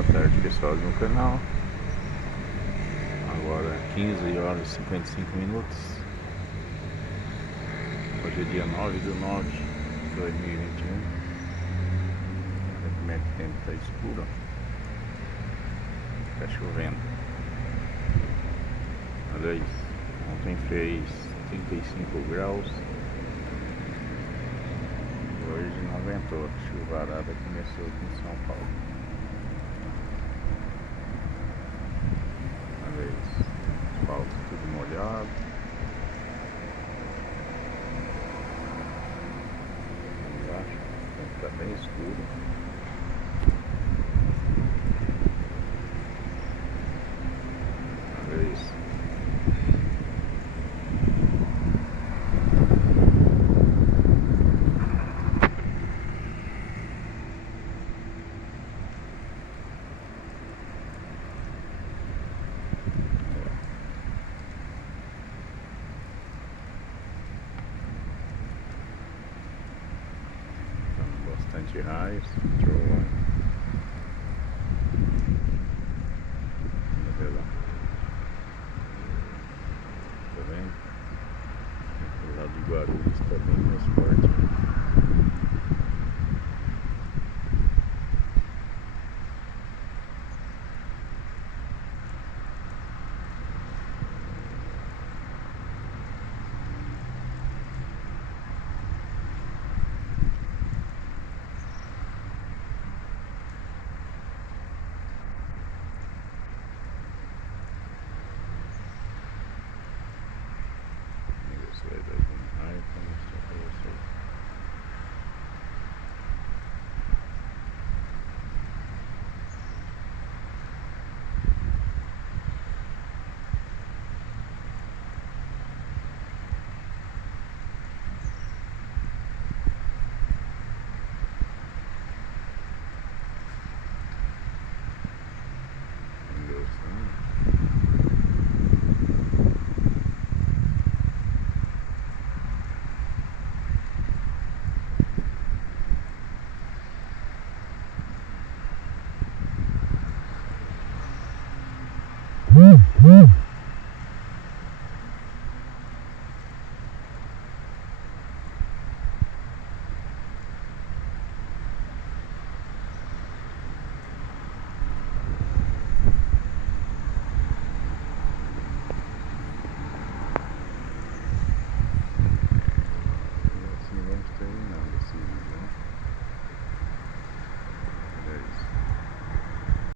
Boa tarde, pessoal do canal. Agora 15 horas e 55 minutos. Hoje é dia 9 de 9 de 2021. Olha como é que o tempo está escuro. Está chovendo. Olha isso. Ontem fez 35 graus. Hoje não aguentou. A chuvarada começou aqui em São Paulo. Olha isso. Asfalto tudo molhado. Embaixo está bem escuro. Olha isso. Bastante raios.